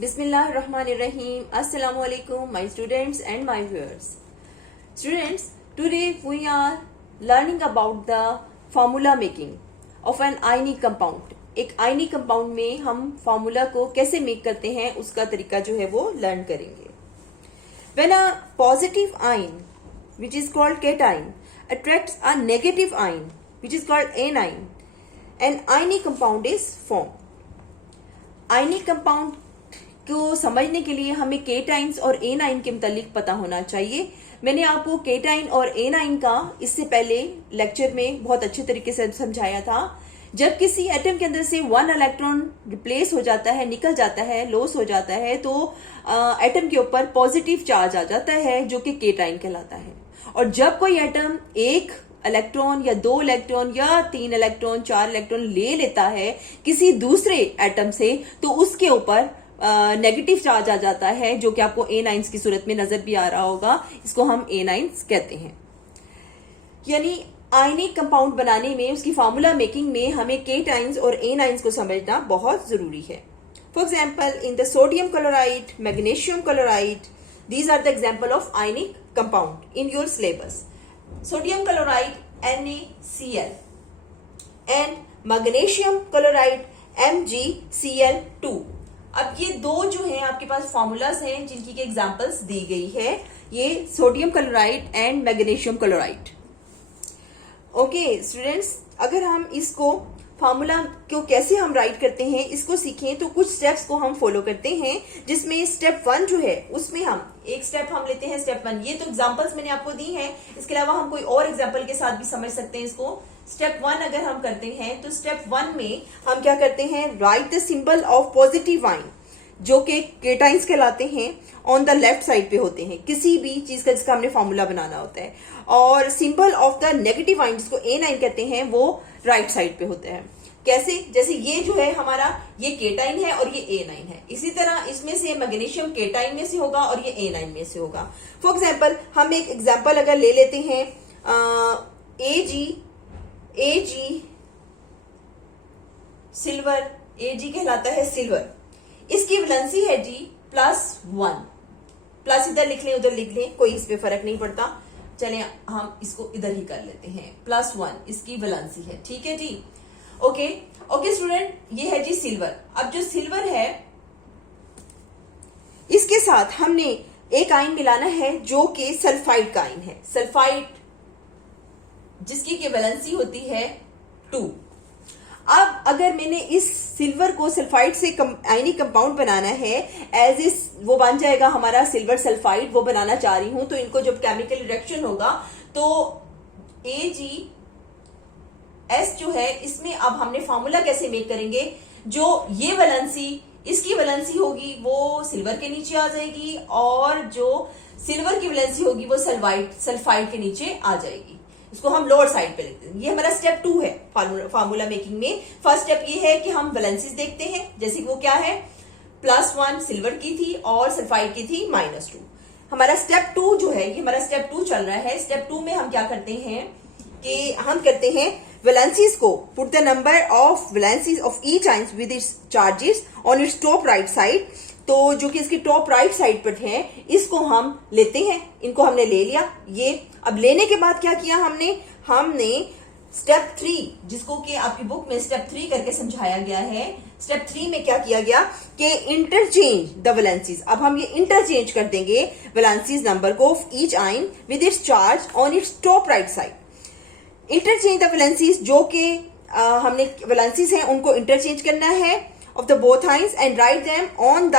Bismillahirrahmanirrahim. Assalamu alaikum, my students and my viewers. Students, today we are learning about the formula making of an ionic compound. एक ionic compound में हम formula को कैसे make करते हैं उसका तरीका जो है वो learn करेंगे. When a positive ion, which is called cation, attracts a negative ion, which is called anion, an ionic compound is formed. Ionic compound को समझने के लिए हमें केटाइन्स और एनाइन के मुतालिक पता होना चाहिए. मैंने आपको केटाइन और एनाइन का इससे पहले लेक्चर में बहुत अच्छे तरीके से समझाया था. जब किसी एटम के अंदर से वन इलेक्ट्रॉन रिप्लेस हो जाता है, निकल जाता है, लॉस हो जाता है, तो एटम के ऊपर पॉजिटिव चार्ज आ जाता है जो कि केटाइन कहलाता है. और जब कोई एटम एक इलेक्ट्रॉन या दो इलेक्ट्रॉन या तीन इलेक्ट्रॉन, चार इलेक्ट्रॉन ले लेता है किसी दूसरे एटम से, तो उसके ऊपर नेगेटिव चार्ज आ जाता है जो कि आपको एनाइंस की सूरत में नजर भी आ रहा होगा. इसको हम एनाइंस कहते हैं. यानी आयनिक कंपाउंड बनाने में, उसकी फार्मूला मेकिंग में हमें केटाइंस और एनाइंस को समझना बहुत जरूरी है. For example, in the sodium chloride, magnesium chloride, these are the example of ionic compound in your syllabus. Sodium chloride NaCl and magnesium chloride MgCl2. अब ये दो जो हैं आपके पास फॉर्मूलाज हैं जिनकी के एग्जांपल्स दी गई है. ये sodium chloride and magnesium chloride. Okay students, अगर हम इसको फार्मूला को कैसे हम राइट करते हैं इसको सीखें तो कुछ स्टेप्स को हम फॉलो करते हैं, जिसमें स्टेप 1 जो है उसमें हम एक स्टेप हम लेते हैं. स्टेप 1 ये तो एग्जांपल्स मैंने आपको दी हैं, इसके अलावा हम कोई और एग्जांपल के साथ भी समझ सकते हैं इसको. स्टेप 1 अगर हम करते हैं तो स्टेप 1 में हम क्या करते हैं, right the symbol of positive ion जो कि केटाइंस कहलाते हैं, ऑन द लेफ्ट साइड पे होते हैं किसी भी चीज का जिसका हमने फॉर्मूला बनाना होता है. और symbol of the negative ion जिसको एनाइन कहते हैं वो राइट साइड पे होते हैं. कैसे? जैसे ये जो है हमारा, ये केटाइन है और ये एनाइन है. इसी तरह इसमें से मैग्नीशियम केटाइन में से होगा और ये एनाइन में से होगा. फॉर एग्जाम्पल, हम एक एग्जाम्पल अगर ले लेते हैं, Ag सिल्वर, Ag कहलाता है सिल्वर. इसकी वैलेंसी है जी +1. प्लस इधर लिख लें उधर लिख लें, कोई इस पे फर्क नहीं पड़ता. चलें हम इसको इधर ही कर लेते हैं. +1 इसकी वैलेंसी है. ठीक है जी. ओके स्टूडेंट, ये है जी सिल्वर. अब जो सिल्वर है इसके साथ हमने एक आयन मिलाना है जो कि सल्फाइड का आयन है. सल्फाइड जिसकी की वैलेंसी होती है 2. अब अगर मैंने इस सिल्वर को सल्फाइड से आयनिक कंपाउंड बनाना है, एज इस वो बन जाएगा हमारा सिल्वर सल्फाइड, वो बनाना चाह रही हूं, तो इनको जब केमिकल रिएक्शन होगा तो AgS जो है इसमें अब हमने फॉर्मूला कैसे मेक करेंगे, जो ये वैलेंसी इसकी वैलेंसी होगी वो सिल्वर के नीचे आ जाएगी और जो सिल्वर की वैलेंसी होगी वो सल्फाइड के नीचे आ जाएगी. इसको हम लोअर साइड पे लिखते हैं. ये हमारा स्टेप 2 है फार्मूला मेकिंग में. फर्स्ट स्टेप ये है कि हम वैलेंसीज देखते हैं, जैसे कि वो क्या है, +1 सिल्वर की थी और सल्फाइड की थी -2. हमारा स्टेप 2 जो है, ये हमारा स्टेप 2 चल रहा है. स्टेप 2 में हम क्या करते हैं कि हम करते हैं वैलेंसीज को, put the number of valencies of each ion with its charges on its top right side. तो जो कि इसकी टॉप राइट साइड पर है इसको हम लेते हैं. इनको हमने ले लिया. ये अब लेने के बाद क्या किया हमने स्टेप 3 जिसको कि आपकी बुक में स्टेप 3 करके समझाया गया है. स्टेप 3 में क्या किया गया कि इंटरचेंज द वैलेंसीज. अब हम ये इंटरचेंज कर देंगे वैलेंसीज नंबर को of each ion with its charge on its top right side. Interchange the valencies, जो कि हमने वैलेंसीज हैं उनको इंटरचेंज करना है of the both ions and write them on the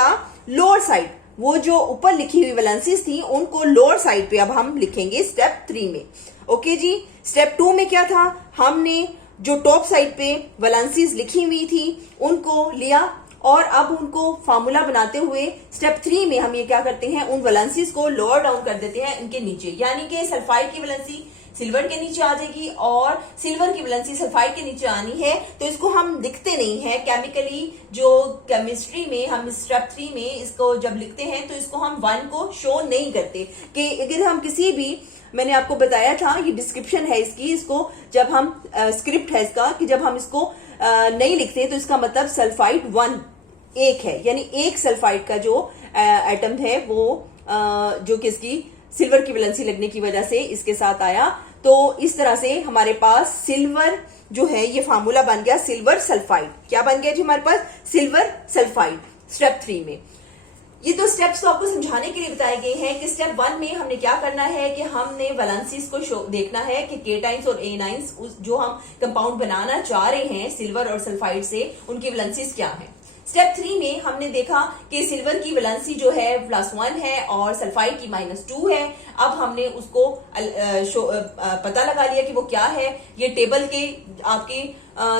lower side. वो जो ऊपर लिखी हुई वैलेंसीज थी उनको लोअर साइड पे अब हम लिखेंगे स्टेप 3 में. ओके जी. स्टेप 2 में क्या था, हमने जो टॉप साइड पे वैलेंसीज लिखी हुई थी उनको लिया और अब उनको फार्मूला बनाते हुए स्टेप 3 में हम ये क्या करते हैं, उन वैलेंसीज को लोअर डाउन कर देते हैं इनके नीचे. यानी कि सल्फाइड की वैलेंसी सिल्वर के नीचे आ जाएगी और सिल्वर की वैलेंसी सल्फाइड के नीचे आनी है. तो इसको हम लिखते नहीं है केमिकली. जो केमिस्ट्री में हम स्टेप 3 में इसको जब लिखते हैं तो इसको हम 1 को शो नहीं करते. कि अगर हम किसी भी, मैंने आपको बताया था ये डिस्क्रिप्शन है इसकी, इसको जब हम स्क्रिप्ट है इसका कि जब हम इसको नहीं लिखते तो इसका मतलब सल्फाइड 1 एक है, यानी एक सल्फाइड का जो एटम है वो जो कि इसकी सिल्वर की वैलेंसी लगने की वजह से इसके साथ आया। तो इस तरह से हमारे पास सिल्वर जो है ये फार्मूला बन गया सिल्वर सल्फाइड। क्या बन गया जी हमारे पास? सिल्वर सल्फाइड स्टेप 3 में। ये दो स्टेप्स तो आपको समझाने के लिए बताए गए हैं कि स्टेप 1 में हमने क्या करना है कि हमने वैलेंसीज को देखना है कि केटाइंस और एनाइंस जो हम कंपाउंड बनाना चाह रहे हैं सिल्वर और सल्फाइड से, उनकी वैलेंसीज क्या है। स्टेप 3 में हमने देखा कि सिल्वर की वैलेंसी जो है +1 है और सल्फाइड की -2 है। अब हमने उसको पता लगा लिया कि वो क्या है। ये टेबल के आपकी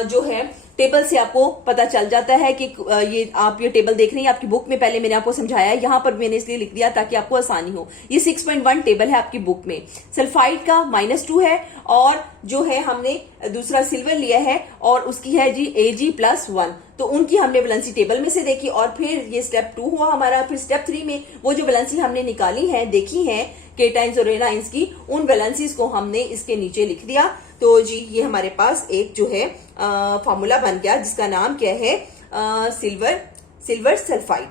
जो है टेबल से आपको पता चल जाता है कि ये टेबल देख रही हैं आपकी बुक में, पहले मैंने आपको समझाया, यहां पर मैंने इसलिए लिख दिया ताकि आपको आसानी हो। ये 6.1 टेबल है आपकी बुक में। सल्फाइड का -2 है और जो है हमने दूसरा सिल्वर लिया है और उसकी है जी Ag+1, तो उनकी हमने वैलेंसी टेबल में से देखी और फिर ये स्टेप 2 हुआ हमारा। फिर स्टेप 3 में वो जो वैलेंसी हमने निकाली है, देखी है केटाइंस और एनाइंस की, उन वैलेंसीज को हमने इसके नीचे लिख दिया। तो जी ये हमारे पास एक जो है फॉर्मूला बन गया जिसका नाम क्या है? Silver sulphide.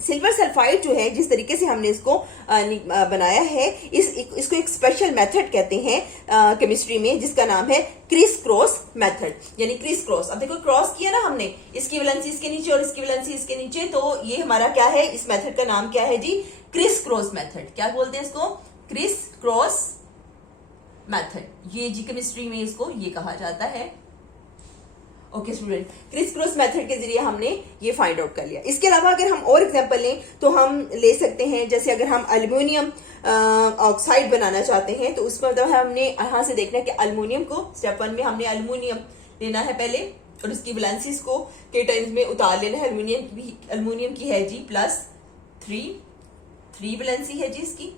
सिल्वर सल्फाइड जो है जिस तरीके से हमने इसको बनाया है, इसको एक स्पेशल मेथड कहते हैं केमिस्ट्री में, जिसका नाम है क्रिस क्रॉस मेथड। यानी क्रिस क्रॉस, अब देखो क्रॉस किया ना हमने, इसकी वैलेंसी इसके नीचे और इसकी वैलेंसी इसके नीचे, तो ये हमारा क्या है? इस मेथड का नाम क्या है जी? Criss cross method. क्या बोलते हैं इसको? Criss cross method. ये जी केमिस्ट्री में इसको ये कहा जाता है। Okay student, criss cross method के जरिए हमने ये फाइंड आउट कर लिया। इसके अलावा अगर हम और एग्जांपल लें तो हम ले सकते हैं, जैसे अगर हम एल्युमिनियम ऑक्साइड बनाना चाहते हैं तो उसमें मतलब हमने यहाँ से देखना है कि एल्युमिनियम को स्टेप 1 में हमने एल्युमिनियम लेना है पहले और इसकी वैलेंसीज को केटाइंस में उतार लेना है। एल्युमिनियम की है जी +3 वैलेंसी है जी इसकी।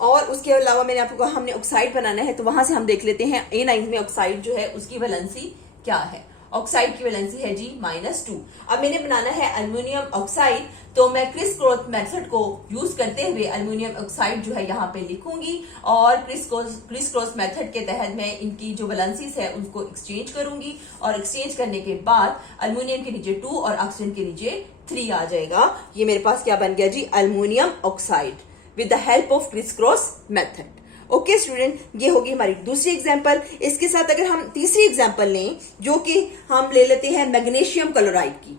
और उसके अलावा मैंने आपको कहा हमने ऑक्साइड बनाना है, तो वहां से हम देख लेते हैं A9 में ऑक्साइड जो है उसकी वैलेंसी क्या है। ऑक्साइड की वैलेंसी है जी -2। अब मैंने बनाना है एल्युमिनियम ऑक्साइड, तो मैं क्रिस क्रॉस मेथड को यूज करते हुए एल्युमिनियम ऑक्साइड जो है यहाँ पे लिखूंगी और क्रिस क्रॉस मेथड के तहत मैं इनकी जो वैलेंसीज है उनको एक्सचेंज करूंगी और एक्सचेंज करने के बाद एल्युमिनियम के नीचे 2 और ऑक्सीजन के नीचे 3 आ जाएगा। ये मेरे पास क्या बन गया जी? Aluminium oxide with the help of criss cross method। Okay student, ये होगी हमारी दूसरी एग्जांपल। इसके साथ अगर हम तीसरी एग्जांपल लें जो कि हम ले लेते हैं मैग्नीशियम क्लोराइड की।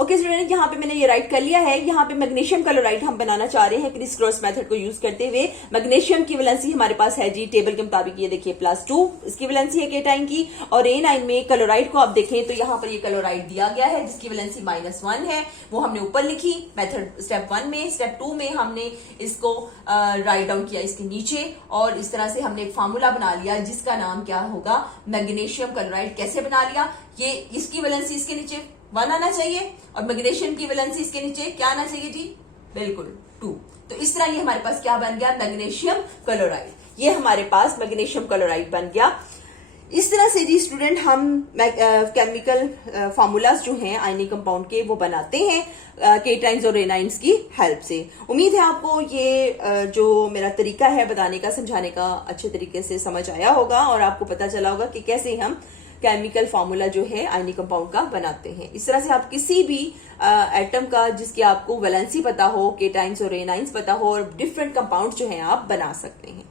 ओके स्टूडेंट, यहाँ पे मैंने ये राइट कर लिया है। यहाँ पे मैग्नीशियम क्लोराइड हम बनाना चाह रहे हैं क्रिस क्रॉस मेथड को यूज करते हुए। मैग्नीशियम की वैलेंसी हमारे पास है जी टेबल के मुताबिक, ये देखिए +2 इसकी वैलेंसी है केटाइन की। और A9 में क्लोराइड को आप देखें तो यहाँ पर ये क्लोराइड दिया गया है जिसकी वैलेंसी -1 है, वो हमने ऊपर लिखी मेथड स्टेप 1 में। स्टेप 2 में हमने इसको राइट डाउन किया इसके नीचे और इस तरह से हमने एक फार्मूला बना लिया जिसका नाम क्या होगा? Magnesium chloride. कैसे बना लिया? ये इसकी वैलेंसी इसके नीचे 1 आना चाहिए और मैग्नीशियम की वैलेंसी इसके नीचे क्या आना चाहिए जी? बिल्कुल 2। तो इस तरह ये हमारे पास क्या बन गया? Magnesium chloride. ये हमारे पास मैग्नीशियम क्लोराइड बन गया। इस तरह से जी स्टूडेंट हम केमिकल फार्मूलाज जो हैं आयनिक कंपाउंड के वो बनाते हैं केटाइंस और एनाइंस की हेल्प से। उम्मीद है आपको ये जो मेरा तरीका है बताने का, समझाने का अच्छे तरीके से समझ आया होगा और आपको पता चला होगा कि कैसे हम केमिकल फार्मूला जो है आयनिक कंपाउंड का बनाते हैं। इस तरह से आप किसी भी एटम का जिसकी आपको वैलेंसी पता हो, केटाइंस और एनाइंस पता हो, और डिफरेंट कंपाउंड जो है आप बना सकते हैं।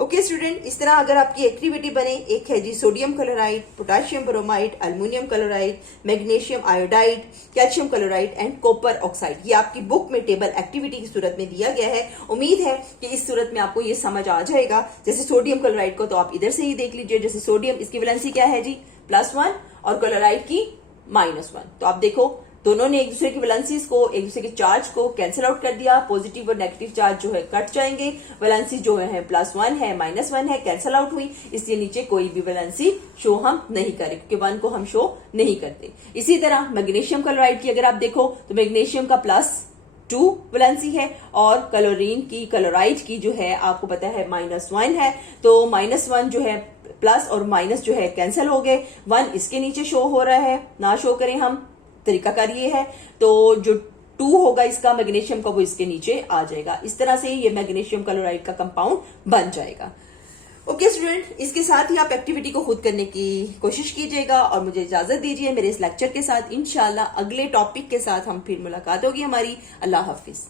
ओके स्टूडेंट, इस तरह अगर आपकी एक्टिविटी बने, एक है जी sodium chloride, potassium bromide, aluminium chloride, magnesium iodide, calcium chloride and copper oxide. ये आपकी बुक में टेबल एक्टिविटी की सूरत में दिया गया है। उम्मीद है कि इस सूरत में आपको ये समझ आ जाएगा। जैसे सोडियम क्लोराइड को तो आप इधर से ही देख लीजिए, जैसे सोडियम इसकी वैलेंसी क्या है जी? +1 और क्लोराइड की -1। तो आप देखो दोनों ने एक दूसरे की वैलेंसीज को, एक दूसरे के चार्ज को कैंसिल आउट कर दिया। पॉजिटिव और नेगेटिव चार्ज जो है कट जाएंगे। वैलेंसी जो है +1 है, -1 है, कैंसिल आउट हुई। इसलिए नीचे कोई भी वैलेंसी शो हम नहीं करें क्योंकि 1 को हम शो नहीं करते। इसी तरह मैग्नीशियम क्लोराइड की अगर आप देखो तो मैग्नीशियम का +2 वैलेंसी है और क्लोराइड की जो है आपको पता है -1 है। तो -1 जो है प्लस और माइनस जो है कैंसिल हो गए। 1 इसके नीचे शो हो रहा है, ना शो करें हम, तरीकाकार ये है। तो जो 2 होगा इसका मैग्नीशियम का वो इसके नीचे आ जाएगा। इस तरह से ये मैग्नीशियम क्लोराइड का कंपाउंड बन जाएगा। ओके स्टूडेंट, इसके साथ ही आप एक्टिविटी को खुद करने की कोशिश कीजिएगा और मुझे इजाजत दीजिए मेरे इस लेक्चर के साथ। इंशाल्लाह अगले टॉपिक के साथ हम फिर मुलाकात होगी हमारी। अल्लाह हाफिज।